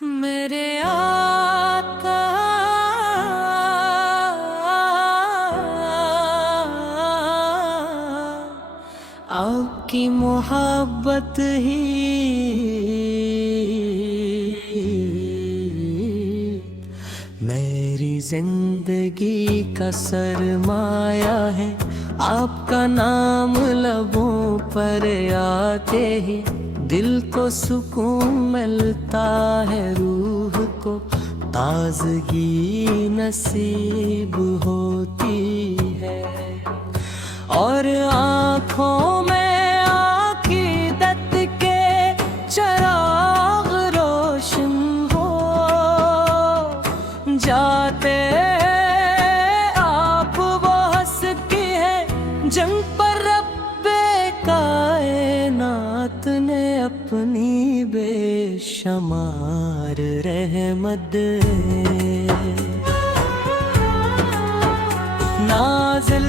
میرے آقا آپ کی محبت ہی میری زندگی کا سرمایہ ہے، آپ کا نام لبوں پر آتے ہی دل کو سکون ملتا ہے، روح کو تازگی نصیب ہوتی ہے، اور آنکھوں میں عقیدت کے چراغ روشن ہو جاتے۔ آپ وہ ہستی ہے جن پر رب کائنات نے اپنی بے شمار رحمت نازل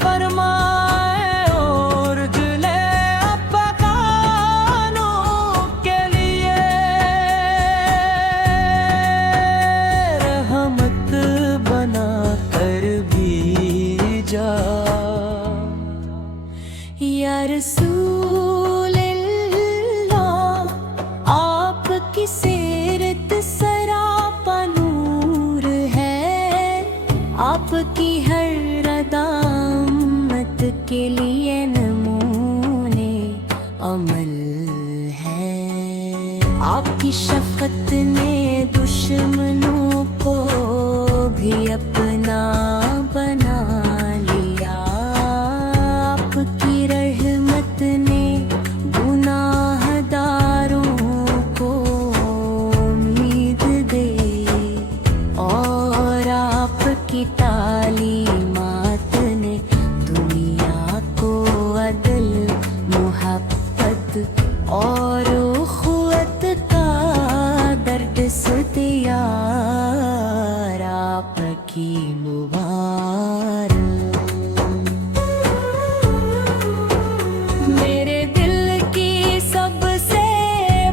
فرمائے، اور جلے پکانوں کے لیے رحمت بنا کر بھی جا۔ یا رسول اللہ، آپ کی سیرت سراپا نور ہے، آپ کی ہر ادا امت کے لیے نمونے عمل ہے، آپ کی شفقت نے دشمنوں کو بھی اپنا بنا لیا، آپ کی رحمت نے گناہ داروں کو امید دے، اور آپ کی تعلیمات نے دنیا کو عدل، محبت اور اخوت کا درس دیا۔ آپ کی مبارک میرے دل کی سب سے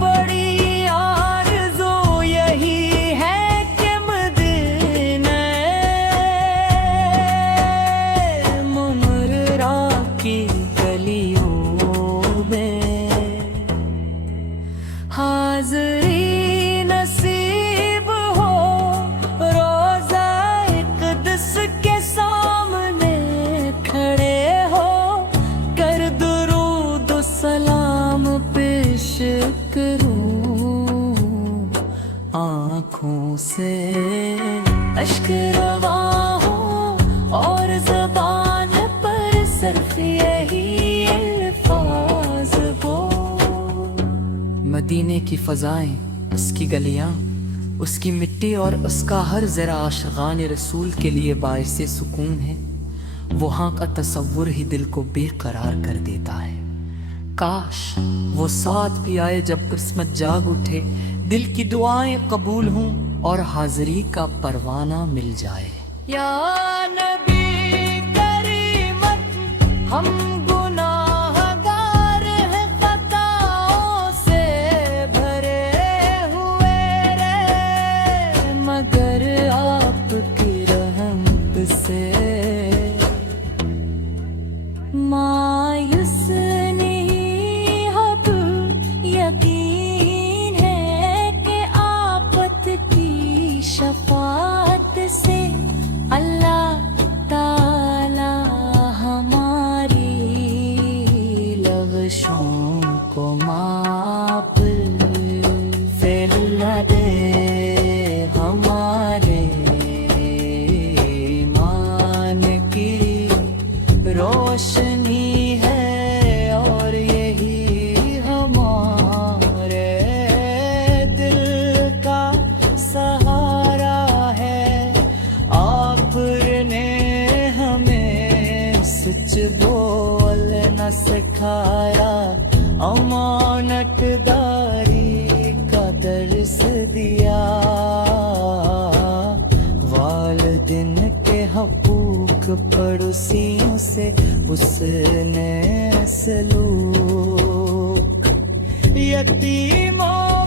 بڑی آرزو یہی ہے کہ مدینہ منورہ کی گلیوں میں حاضری نصیب ہو، روضہ اقدس کے سامنے کھڑے ہو کر درود و سلام پیش کروں، آنکھوں سے اشک رواں ہو اور زبان پر صرف یہی الفاظ ہو۔ مدینے کی فضائیں، اس کی گلیاں، اس کی مٹی اور اس کا ہر ذرا عاشقان رسول کے لیے باعث سکون ہے، وہاں کا تصور ہی دل کو بے قرار کر دیتا ہے۔ کاش وہ ساتھ بھی آئے جب قسمت جاگ اٹھے، دل کی دعائیں قبول ہوں اور حاضری کا پروانہ مل جائے۔ یا نبی کریمت، ہم گناہ گار ہیں، خطاؤں سے بھرے ہوئے رے، مگر آپ کی رحمت سے مایوس نہیں ہم، یقین ہے کہ آفت کی شفاعت سے اللہ تعالی ہماری لغزشوں کو معاف فرما دے، ہمارے ایمان کی روشنی ہے، اور یہی ہمارے دل کا سہارا ہے۔ آپ نے ہمیں سچ بولنا سکھایا، امانت داری کا درس دیا، والدین کے حقوق پڑوسیوں سے اس نے سلوک، یتیموں